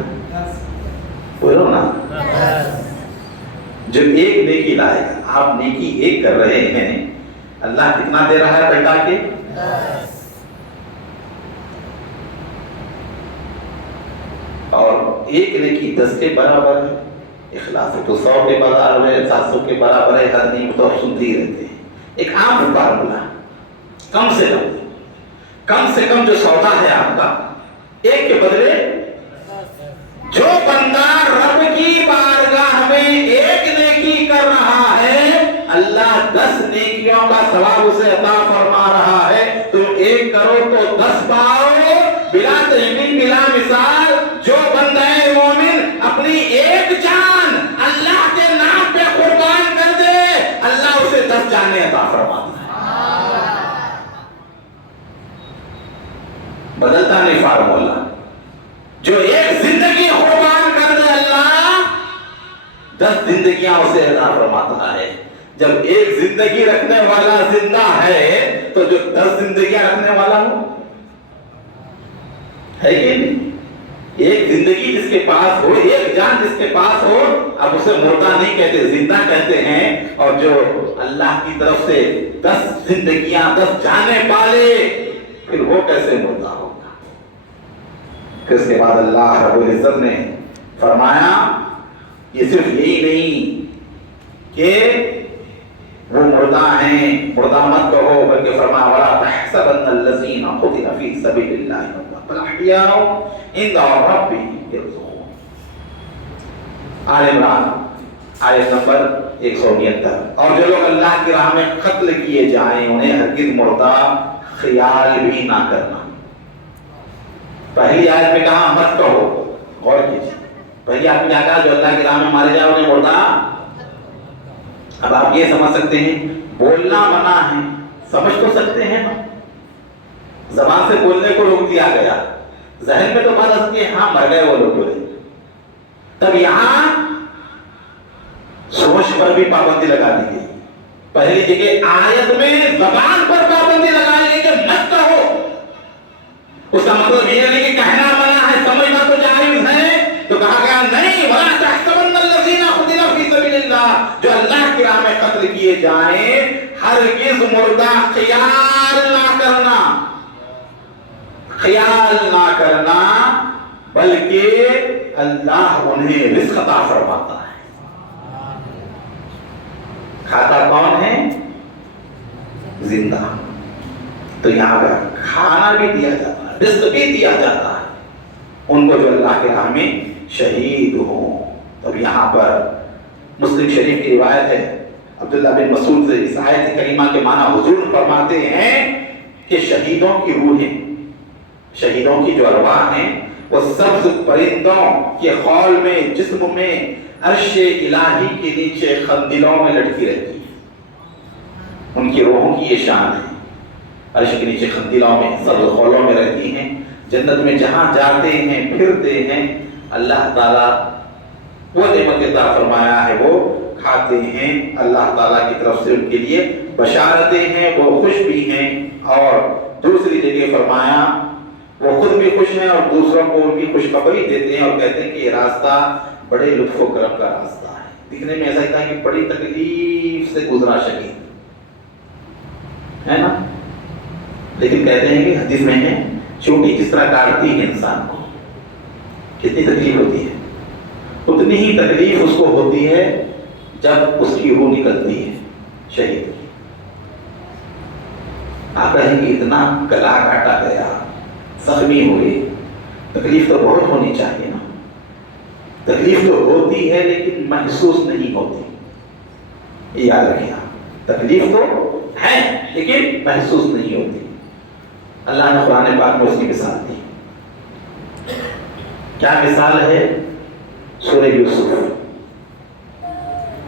بولو نا. جو ایک نیکی لائے گا، آپ نیکی ایک کر رہے ہیں، اللہ کتنا دے رہا ہے بیٹا کے؟ اور ایک نیکی 10 کے برابر ہے. اخلاص تو 100 کے برابر ہے، 700 کے برابر ہے. ہر نہیں تو سنتے ہی رہتے ہیں. ایک عام فارمولا، کم سے کم جو سودا ہے آپ کا، ایک کے بدلے جو بندہ رب کی بارگاہ میں ایک نیکی کر رہا ہے، اللہ 10 نیکیوں کا ثواب اسے عطا فرما رہا ہے. تم ایک کرو تو 10 پاؤ. بلا تحمیل بلا مثال، جو بندہ مومن اپنی ایک جان اللہ کے نام پہ قربان کر دے، اللہ اسے 10 جانیں عطا فرماتا ہے. بدلتا نہیں فارمولا. جو ایک زندگی قربان کر دے، اللہ 10 زندگیاں اسے عطا فرماتا ہے. جب ایک زندگی رکھنے والا زندہ ہے تو جو 10 زندگیاں رکھنے والا ہو ہے کہ نہیں؟ ایک زندگی جس کے پاس ہو، ایک جان جس کے پاس ہو، اب اسے مردہ نہیں کہتے، زندہ کہتے ہیں. اور جو اللہ کی طرف سے 10 زندگیاں 10 جانیں پالے، پھر وہ کیسے مردہ ہوگا؟ پھر اس کے بعد اللہ رب العزت نے فرمایا یہ صرف یہی نہیں کہ وہ مردہ ہیں، مردہ مت کہو، بلکہ فرمایا وَلَا تَحْسَبَنَّ الَّذِينَ قُتِلَ فِي سَبِيلِ اللَّهِ أَمْوَاتٌ بَلْ أَحْيَاءٌ عِندَ رَبِّهِمْ يُرْزَقُونَ۔ آل عمران آیت نمبر 179۔ اور جو لوگ اللہ کی راہ میں قتل کیے جائیں انہیں ہرگز مردہ خیال بھی نہ کرنا۔ پہلی آیت میں کہا مت کہو، غور کیجیے، پہلی آیت میں کیا کہا جو اللہ کی راہ میں مارے جائے انہیں مردہ۔ اب آپ یہ سمجھ سکتے ہیں بولنا منع ہے، سمجھ تو سکتے ہیں نا، زبان سے بولنے کو روک دیا گیا، ذہن میں تو بات آتی ہے ہاں مر گئے وہ لوگ بولے، تب یہاں سوچ پر بھی پابندی لگا دی گئی۔ پہلی جگہ آیت میں زبان پر پابندی لگائی گئی کہ مت کہو، اس کا مطلب یہ نہیں کہ کہنا منع ہے، سمجھنا تو جائز ہے، تو کہا گیا نہیں وَلَا تَحْسَبَنَّ الَّذِينَ قُتِلُوا فِي سَبِيلِ اللَّهِ، جو اللہ کی راہ میں قتل کیے جائیں ہرگز مردہ خیال نہ کرنا، خیال نہ کرنا، بلکہ اللہ انہیں رزق عطا فرماتا ہے۔ کھاتا کون ہے؟ زندہ، تو یہاں پر کھانا بھی دیا جاتا ہے، رزق بھی دیا جاتا ہے ان کو جو اللہ کے راہ میں شہید ہوں۔ تب یہاں پر مسلم شریف کی روایت ہے عبداللہ بن مسعود سے، اس آیت کریمہ کے معنی حضور فرماتے ہیں کہ شہیدوں کی روحیں، شہیدوں کی جو ارواح ہیں وہ سبز پرندوں کے خول میں، جسم میں، عرش الہی کے نیچے خندلوں میں لٹکی رہتی ہیں۔ ان کی روحوں کی یہ شان ہے، عرش کے نیچے خندلوں میں، سبز خولوں میں رہتی ہیں، جنت میں جہاں جاتے ہیں پھرتے ہیں اللہ تعالیٰ وہ نعمت عطا فرمایا ہے وہ کھاتے ہیں، اللہ تعالیٰ کی طرف سے ان کے لیے بشارتیں ہیں، وہ خوش بھی ہیں۔ اور دوسری جگہ فرمایا وہ خود بھی خوش ہیں اور دوسروں کو ان کی خوشخبری دیتے ہیں اور کہتے ہیں کہ یہ راستہ بڑے لطف و کرم کا راستہ ہے، دکھنے میں ایسا لگتا ہے کہ بڑی تکلیف سے گزرا شہید ہے نا، لیکن کہتے ہیں کہ حدیث میں ہے چونٹی جس طرح کاٹتی ہے انسان کو کتنی تکلیف ہوتی ہے، اتنی ہی تکلیف اس کو ہوتی ہے جب اس کی روح نکلتی ہے شہید کی۔ آپ کہیں کہ اتنا گلا کاٹا گیا، زخمی ہوئے، تکلیف تو بہت ہونی چاہیے نا، تکلیف تو ہوتی ہے لیکن محسوس نہیں ہوتی، یہ یاد رکھیں آپ، تکلیف تو ہے لیکن محسوس نہیں ہوتی۔ اللہ نے قرآن پاک میں اس کی مثال دی، کیا مثال ہے؟ سورہ یوسف،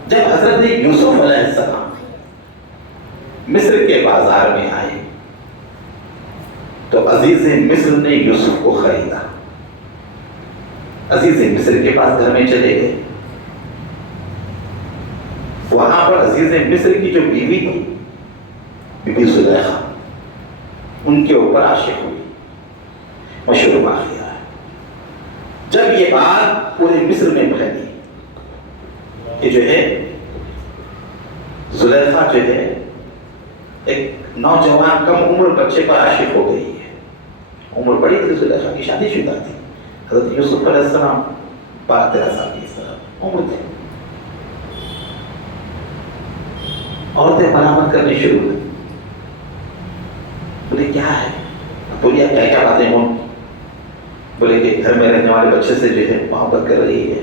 جب حضرت یوسف علیہ السلام مصر کے بازار میں آئے تو عزیز مصر نے یوسف کو خریدا، عزیز مصر کے پاس گھر میں چلے گئے، وہاں پر عزیز مصر کی جو بیوی تھی بی بی زلیخا، ان کے اوپر عاشق ہوئی، مشہور واقعہ ہے۔ جب یہ بات پورے مصر میں پھیلی کہ جو ہے زلیخا جو ہے ایک نوجوان کم عمر بچے پر عاشق ہو گئی ہے، عمر بڑی تھی، زلیخا کی شادی شدہ تھی، حضرت یوسف علیہ السلام 12-13 سال کی اس طرح عمر تھے۔ عورتیں ملامت کرنے شروع ہوئی، بولے کیا ہے؟ بولیا کیا کیا باتیں ہوں؟ بولے کہ گھر میں رہنے والے بچے سے جو ہے محبت کر رہی ہے۔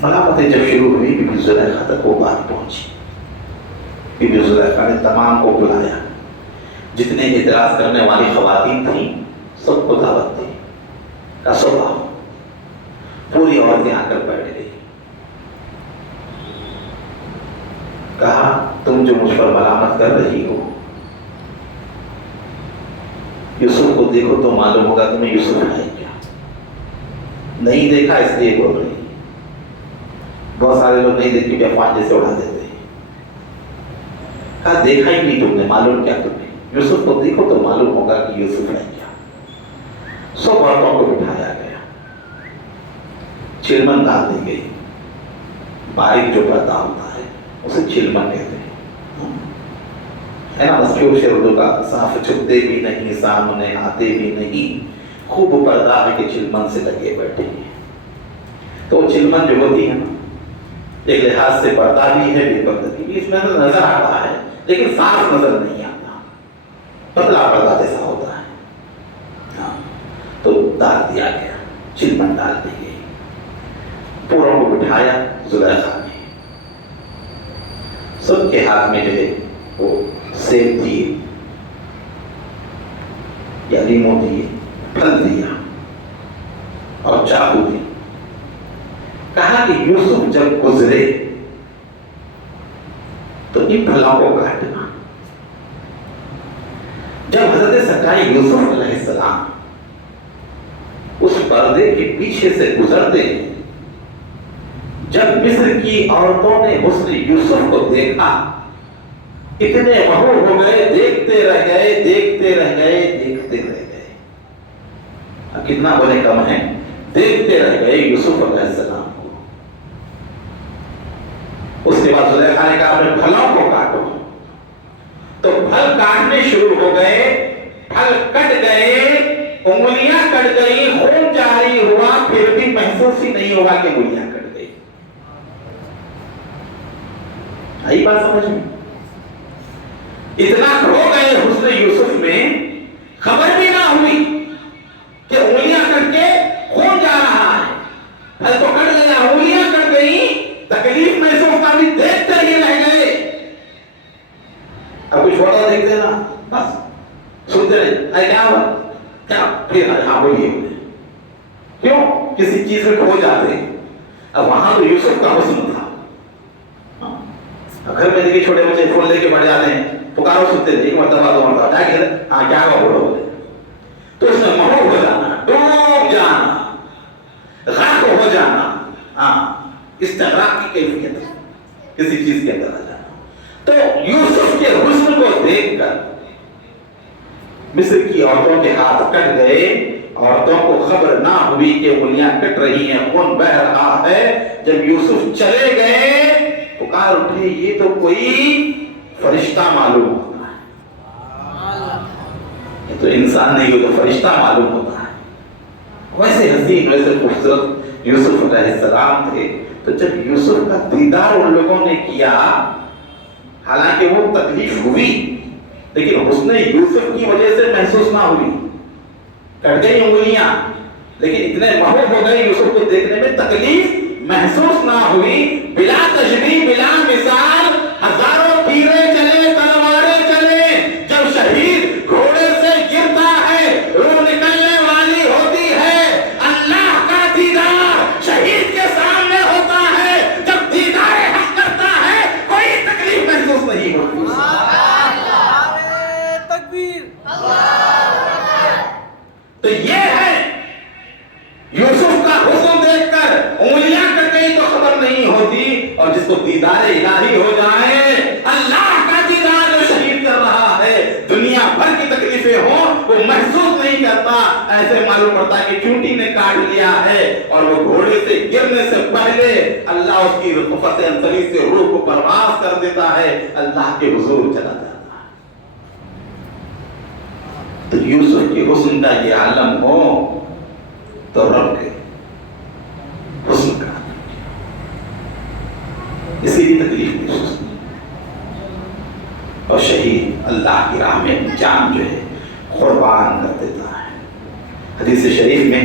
ملامتیں جب شروع ہوئی بی بی زلیخا تک وہ بات پہنچی، بی بی زلیخا نے تمام کو بلایا، جتنے اعتراض کرنے والی خواتین تھیں سب کو دعوت دی، کہا سب آؤ، پوری عورتیں آ کر بیٹھ گئی، کہا تم جو مجھ پر ملامت کر رہی ہو یوسف کو دیکھو تو معلوم ہوگا تمہیں یوسف ہے کیا، نہیں دیکھا اس لیے بول رہی، بہت سارے لوگ نہیں دیکھ کے افواہ جیسے اڑا دیتے ہیں، کہا دیکھا ہی نہیں تم نے، معلوم کیا تمہیں، یوسف کو دیکھو تو معلوم ہوگا کہ یوسف ہے کیا۔ سب عورتوں کو بٹھایا گیا، چلمن ڈال دی گئی، باریک جو پردہ ہوتا ہے اسے چلمن کہتے ہیں، ہے نا، مشہور شعر اردو کا، صاف چھپتے بھی نہیں سامنے آتے بھی نہیں، خوب پردہ ہے کہ چلمن سے لگے بیٹھے ہیں۔ تو چلمن جو ہوتی ہے نا ایک لحاظ سے پردہ بھی ہے بے پردگی بھی اس میں نظر آتا ہے لیکن صاف نظر نہیں آتا، پتلا پردہ جیسا ہوتا ہے. ہاں تو ڈال دیا گیا، چلمن ڈال دی گئی، پوروں کو بٹھایا زلیخا نے، سب کے ہاتھ میں جو ہے وہ سیب دیے یا لیمو دیے، پھل دیا اور چاقو دی. کہا کہ یوسف جب گزرے تو ان پھلوں کو کاٹنا. جب حضرت سرکار یوسف علیہ السلام اس پردے کے پیچھے سے گزرتے ہیں، جب مصر کی عورتوں نے حسن یوسف کو دیکھا اتنے مغرور ہو گئے، دیکھتے رہ گئے دیکھتے رہ گئے دیکھتے رہ گئے. اب کتنا بولے کم ہے، دیکھتے رہ گئے یوسف علیہ السلام کو. اس کے بعد زلیخا نے کہا اپنے پھلوں کو کاٹو. تو پھل کاٹنے شروع ہو گئے، پھل کٹ گئے، انگلیاں کٹ گئی، خون جاری ہوا، پھر بھی محسوس ہی نہیں ہوا کہ انگلیاں کٹ گئی. آئی بات سمجھ میں؟ اتنا کھو گئے حسن یوسف میں، خبر بھی نہ ہوئی کہ انگلیاں کٹ کے خون جا رہا ہے. پھل تو کٹ گیا، انگلیاں کٹ گئی، تکلیف محسوس نہ ہوئی، دیکھتے ہی رہ گئے. اب کچھ چھوٹا دیکھتے نا بس سنتے رہے، اے کیا ہوا کیا، پھر ہاں بولیے. کیوں؟ کسی چیز میں کھو جاتے ہیں. اب وہاں تو یوسف کا حسن تھا. گھر میں دیکھیے چھوٹے بچے فون لے کے بڑھ جاتے ہیں، پکارو سنتے تھے، ایک مرتبہ دو مرتبہ کیا کہتے ہیں، ہاں کیا ہوا بولو بولے. تو اس میں مغرور ہو جانا، ڈوب جانا، غرق ہو جانا، ہاں استغراق کی کیفیت ہے کسی چیز کے اندر آ جانا. تو یوسف کے حسن کو دیکھ کر مصر کی عورتوں کے ہاتھ کٹ گئے. عورتوں کو خبر نہ ہوئی کہ انگلیاں کٹ رہی ہیں، خون بہ رہا ہے. جب یوسف چلے گئے پکار اٹھے، یہ تو کوئی فرشتہ معلوم ہوتا ہے، یہ تو انسان نہیں، یہ تو فرشتہ معلوم ہوتا ہے. ویسے حسین ویسے خوبصورت یوسف علیہ السلام تھے. تو جب یوسف کا دیدار ان لوگوں نے کیا، حالانکہ وہ تکلیف ہوئی لیکن حسن یوسف کی وجہ سے محسوس نہ ہوئی. کٹ گئی انگلیاں لیکن اتنے محبوب ہو گئے یوسف کو دیکھنے میں، تکلیف محسوس نہ ہوئی. بلا تشبیہ بلا مثال ہزاروں تیرے چلے، تلواریں چلے، جب شہید گھوڑے سے گرتا ہے روح نکلنے والی ہوتی ہے. اللہ کا دیدار شہید کے سامنے ہوتا ہے، جب دیدار حق کرتا ہے کوئی تکلیف محسوس نہیں ہوتی. تو یہ ہے یوسف کا حسن دیکھ کر انگلیاں کٹ گئی تو خبر نہیں ہوتی، اور جس کو دیدار الہی ہو جائے، اللہ کا دیدار جو شہید کر رہا ہے، دنیا بھر کی تکلیفیں ہوں وہ محسوس نہیں کرتا. ایسے معلوم پڑتا کہ چونٹی نے کاٹ لیا ہے، اور وہ گھوڑے سے گرنے سے پہلے اللہ اس کی رفعت انصری سے روح کو پرواز کر دیتا ہے، اللہ کے حضور چلا جاتا ہے. تو یوسف کے حسن کا یہ عالم ہو تو رب کے حسن کا اسی لیے تکلیف محسوس نہیں. اور شہید اللہ کی راہ میں جان جو ہے قربان کر دیتا ہے. حدیث شریف میں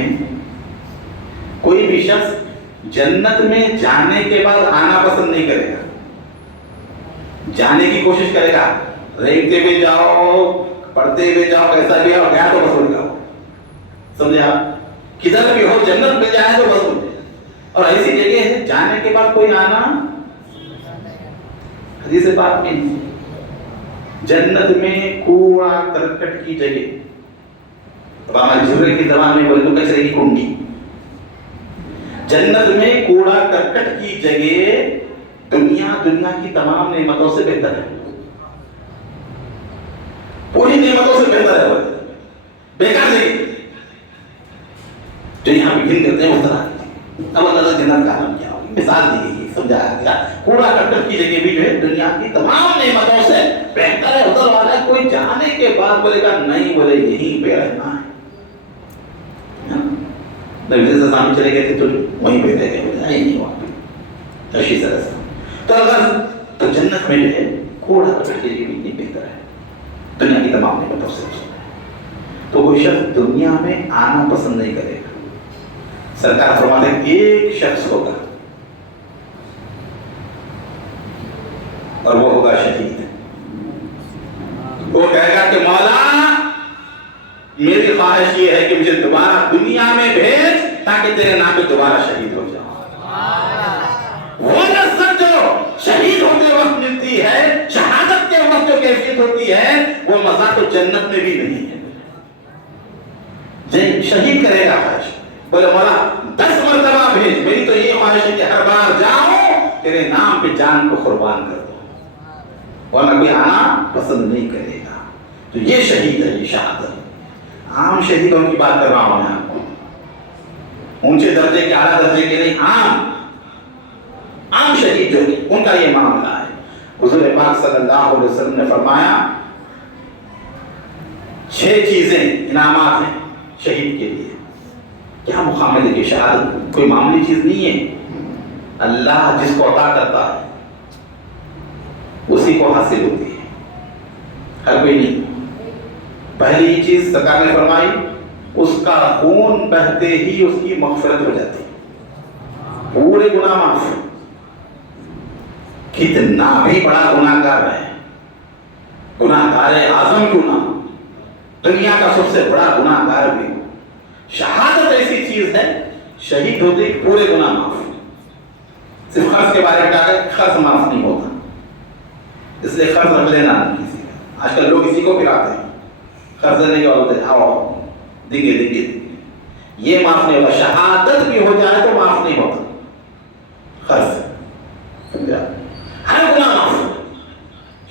کوئی بھی شخص جنت میں جانے کے بعد آنا پسند نہیں کرے گا. جانے کی کوشش کرے گا، رہتے ہوئے جاؤ، پڑھتے ہوئے جاؤ، ایسا بھی ہو گیا تو بس ہو جاؤ. سمجھے آپ؟ کدھر بھی ہو جنت میں جائے تو بس ہو جائے. اور ایسی جگہ ہے جانے کے بعد کوئی آنا، حدیث پاک میں جنت میں کوڑا کرکٹ کی جگہ، ہمارے بزرگ کی زبان میں بولے تو کچرے کی کنڈی، جنت میں کوڑا کرکٹ کی جگہ دنیا کی تمام نعمتوں سے بہتر ہے. پوری نعمتوں سے بہتر ہے. وہ بیکار نہیں جو یہاں پہ گن کرتے ہیں اس طرح. اب اللہ جنت کا نام کیا ہوگی، مثال دی گئی، سمجھایا گیا. کوڑا کرکٹ کی جگہ بھی جو ہے دنیا کی تمام نعمتوں سے بہتر ہے. ادھر والا کوئی جانے کے بعد بولے گا نہیں، بولے یہیں پہ رہنا ہے. نبی سے سامنے چلے گئے تھے تو وہیں پہ رہ گئے. گیا ہی نہیں وہاں پہ اسی طرح سے. تو اگر تو جنت میں جو ہے کوڑا پکڑ کے لیے بھی بہتر ہے دنیا کی تمام نعمتوں سے. تو وہ شخص دنیا میں آنا پسند نہیں کرے گا. سرکار فرماتے ہیں ایک شخص ہوگا اور وہ ہوگا شہید. وہ کہے گا کہ مولا میری خواہش یہ ہے کہ مجھے دوبارہ دنیا میں بھیج تاکہ تیرے نام پہ دوبارہ شہید ہو جاؤں. وہ لذت جو شہید ہوتے وقت ملتی ہے, شہادت کے وقت جو کیفیت ہوتی ہے, وہ مزہ تو جنت میں بھی نہیں ہے. شہید کرے گا خواہش, بولے مولا 10 مرتبہ بھیج, میری تو یہ خواہش ہے کہ ہر بار جاؤں تیرے نام پہ جان کو قربان کر دو, ورنہ کوئی آنا پسند نہیں کرے گا. تو یہ شہید ہے, یہ شہادت. عام شہیدوں کی بات کر رہا ہوں میں آپ کو, اونچے درجے کے اعلیٰ درجے کے نہیں, عام شہید جو ہے ان کا یہ معاملہ ہے. حضور پاک صلی اللہ علیہ وسلم نے فرمایا 6 چیزیں انعامات ہیں شہید کے لیے. کیا مقام ہے؟ دیکھیے شہادت کوئی معمولی چیز نہیں ہے. اللہ جس کو عطا کرتا ہے اسی کو حاصل ہوتی ہے, ہر کوئی نہیں. پہلی چیز سرکار نے فرمائی, اس کا خون بہتے ہی اس کی مغفرت ہو جاتی, پورے گناہ معاف. کتنا بھی بڑا گناہ گار ہے, گناہ گار اعظم کیوں نہ, دنیا کا سب سے بڑا گناہ گار بھی ہو, شہادت ایسی چیز ہے شہید ہوتے پورے گناہ معاف. صرف قرض کے بارے میں کہا ہے قرض معاف نہیں ہوتا, اس لیے قرض رکھ لینا نہیں کسی کا. آج کل لوگ اسی کو پھراتے ہیں, قرض دینے کے بعد آؤ دیں گے, یہ معاف نہیں ہوتا. شہادت بھی ہو جائے تو معاف نہیں ہوتا قرض, ہر گناہ معاف ہے.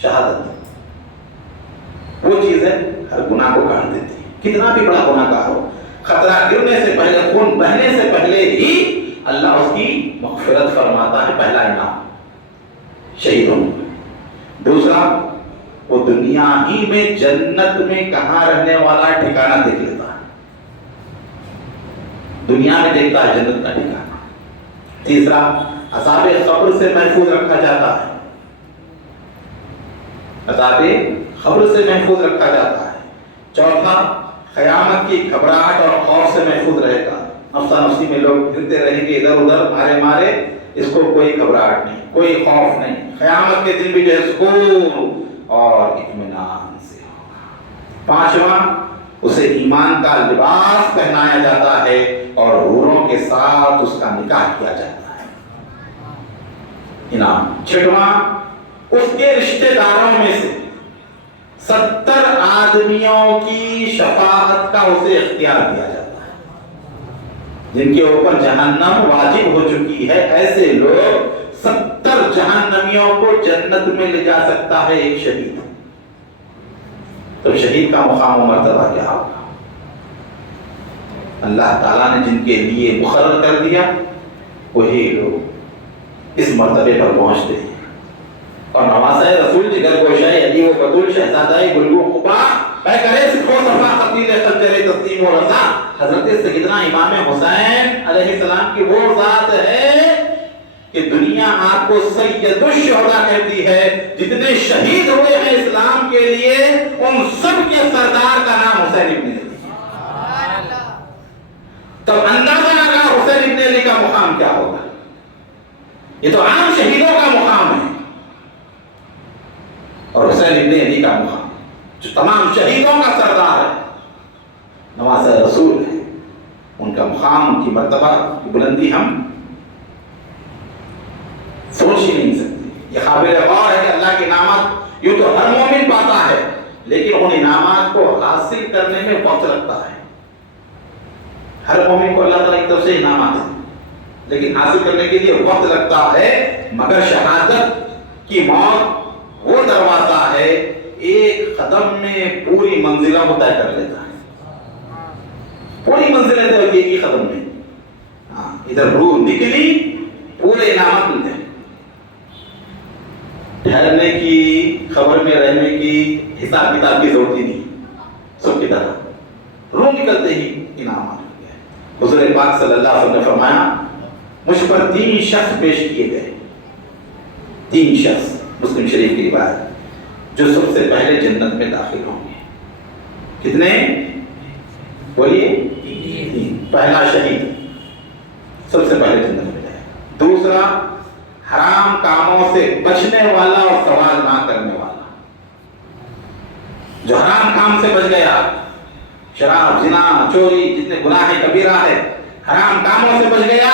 شہادت وہ چیز ہے ہر گناہ کو کاٹ دیتی ہے, کتنا بھی بڑا گناہ گار ہو. خطرہ گرنے سے پہلے, خون بہنے سے پہلے ہی اللہ اس کی مغفرت فرماتا ہے. پہلا انعام شہیدوں. دوسرا, وہ دنیا ہی میں جنت میں کہاں رہنے والا ٹھکانہ دیکھ لیتا ہے, دنیا میں دیکھتا ہے جنت کا ٹھکانہ. تیسرا, عذاب قبر سے محفوظ رکھا جاتا ہے, عذاب قبر سے محفوظ رکھا جاتا ہے. چوتھا, قیامت کی گھبراہٹ اور خوف سے محفوظ رہے گا. نفسا نفسی میں لوگ پھرتے رہیں گے ادھر ادھر مارے, اس کو کوئی گھبراہٹ نہیں, کوئی خوف نہیں. قیامت کے دن بھی جو ہے سکون اور اطمینان سے ہوگا. پانچواں, اسے ایمان کا لباس پہنایا جاتا ہے اور حوروں کے ساتھ اس کا نکاح کیا جاتا ہے. انعام. چھٹواں, اس کے رشتہ داروں میں سے 70 آدمیوں کی شفاعت کا اسے اختیار دیا جاتا ہے, جن کے اوپر جہنم واجب ہو چکی ہے. ایسے لوگ 70 جہنمیوں کو جنت میں لے جا سکتا ہے ایک شہید. تو شہید کا مقام و مرتبہ کیا ہوگا؟ اللہ تعالیٰ نے جن کے لیے مقرر کر دیا وہی لوگ اس مرتبے پر پہنچتے ہیں. اور نواسہ رسول جگر گوشہ علی و بطول شہزادہ گلگو قبا اے کرے سکھو صفا قتیل خلچر تسلیم و رضا. حضرت سیدنا امام حسین علیہ السلام کی وہ ذات ہے کہ دنیا آپ کو سید الشہداء کہتی ہے. جتنے شہید ہوئے ہیں اسلام کے لیے ان سب کے سردار کا نام حسین ابن علی. تب اندازہ لگا حسین ابن علی کا مقام کیا ہوگا. یہ تو عام شہیدوں کا مقام ہے, اور حسین ابن علی کا مقام جو تمام شہیدوں کا سردار ہے, نواسہ رسول ہے, ان کا مقام, ان کی مرتبہ کی بلندی ہم سوچ ہی نہیں سکتے. یہ قابل غور ہے کہ اللہ کے انعامات یوں تو ہر مومن پاتا ہے, لیکن ان انعامات کو حاصل کرنے میں وقت لگتا ہے. ہر مومن کو اللہ تعالیٰ کی طرف سے انعامات ہیں, لیکن حاصل کرنے کے لیے وقت لگتا ہے. مگر شہادت کی موت وہ دروازہ ہے ایک قدم میں پوری منزلوں کو طے کر لیتا ہے. پوری منزلیں طے ہوتی ہے ایک قدم میں. ادھر روح نکلی پورے انعامات ملتے ہیں. ٹھہرنے کی, خبر میں رہنے کی, حساب کتاب کی ضرورت ہی نہیں, سب کی طرح روح نکلتے ہی انعامات. حضور پاک صلی اللہ علیہ وسلم نے فرمایا مجھ پر 3 شخص پیش کیے گئے، 3 شخص، مسلم شریف کی روایت، جو سب سے پہلے جنت میں داخل ہوں گے۔ کتنے؟ بولیے 3۔ پہلا شہید، سب سے پہلے جنت میں جائے۔ دوسرا حرام کاموں سے بچنے والا اور سوال نہ کرنے والا، جو حرام کام سے بچ گیا، شراب، زنا، چوری، جتنے گناہ کبیرہ ہے، حرام کاموں سے بچ گیا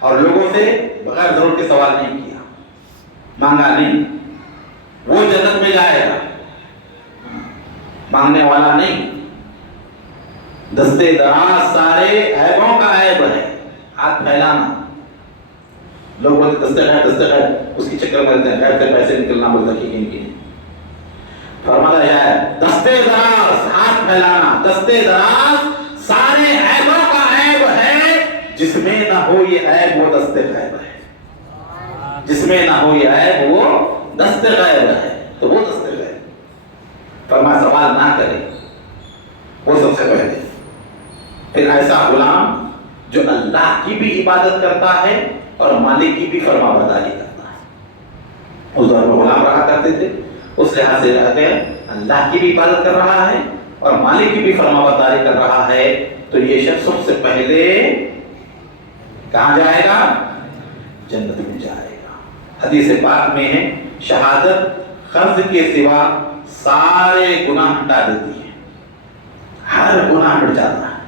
اور لوگوں سے بغیر ضرورت کے سوال نہیں کیا، مانگا نہیں، وہ جنت میں جائے گا۔ مانگنے والا نہیں، دستے دراز سارے عیبوں کا عیب ہے، ہاتھ پھیلانا۔ لوگ بولتے دستے خیر، اس کی چکر میں رہتے ہیں، خیر سے پیسے نکلنا بولتا کہ نہیں۔ فرمایا ہے دستے دراز، ہاتھ پھیلانا، دستے دراز سارے عیبوں کا عیب ہے، جس میں نہ ہو یہ عیب وہ دستے غیب ہے، جس میں نہ ہو یہ عیب وہ دستے غیب ہے، تو وہ دستے غیب۔ فرمایا سوال نہ کرے، وہ سب سے پہلے۔ پھر ایسا غلام جو اللہ کی بھی عبادت کرتا ہے اور مالک کی بھی فرما برداری کرتا ہے۔ اس دور میں غلام رہا کرتے تھے، اس لحاظ سے اگر اللہ کی بھی عبادت کر رہا ہے اور مالک کی بھی فرما برداری کر رہا ہے تو یہ شخص سب سے پہلے کہاں جائے گا؟ جنت میں جائے گا۔ حدیث پاک میں ہے شہادت قرض کے سوا سارے گناہ ہٹا دیتی ہے، ہر گناہ ہٹ جاتا ہے،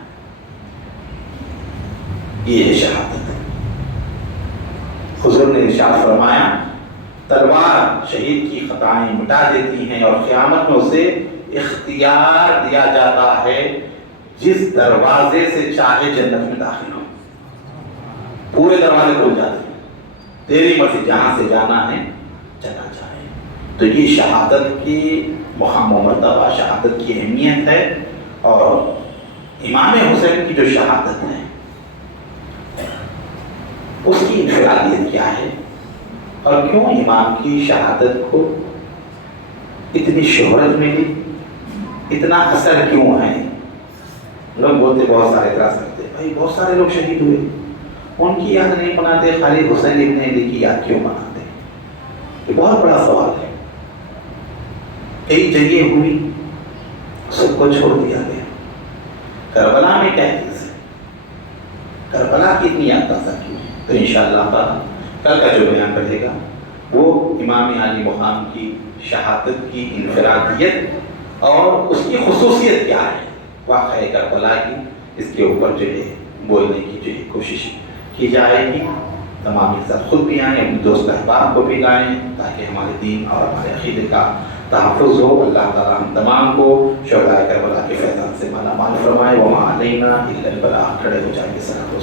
یہ ہے شہادت۔ حضور نے ارشاد فرمایا تلوار شہید کی خطائیں مٹا دیتی ہیں اور قیامت میں اسے اختیار دیا جاتا ہے جس دروازے سے چاہے جنت میں داخل ہو، پورے دروازے کھل جاتے ہیں، تیری مرضی جہاں سے جانا ہے چلا جائے۔ تو یہ شہادت کی مقام و مرتبہ، شہادت کی اہمیت ہے۔ اور امام حسین کی جو شہادت ہے اس کی انفرادیت کیا ہے اور کیوں امام کی شہادت کو اتنی شہرت ملی، اتنا اثر کیوں ہے؟ لوگ بولتے، بہت سارے اعتراض کرتے، بھائی بہت سارے لوگ شہید ہوئے، ان کی یاد نہیں مناتے، خالی حسین ابن علی کی یاد کیوں مناتے؟ یہ بہت بڑا سوال ہے۔ کئی جنگیں ہوئی، سب کو چھوڑ دیا گیا، کربلا میں کیا چیز ہے؟ کربلا کی اتنی یاد تازہ کیوں ہے؟ تو انشاءاللہ کل کا جو بیان رہے گا وہ امام علی مقام کی شہادت کی انفرادیت اور اس کی خصوصیت کیا ہے، واقعہ کربلا کی، اس کے اوپر جو ہے بولنے کی جو ہے کوشش کی جائے گی۔ تمام ایک ساتھ خود بھی آئیں، اپنے دوست احباب کو بھی لائیں تاکہ ہمارے دین اور ہمارے عقیدے کا تحفظ ہو۔ اللہ تعالیٰ ہم تمام کو شہدائے کربلا کے فیضان سے مالا مال فرمائے۔ وما علینا الا البلاغ۔ کھڑے ہو جائیں گے سلام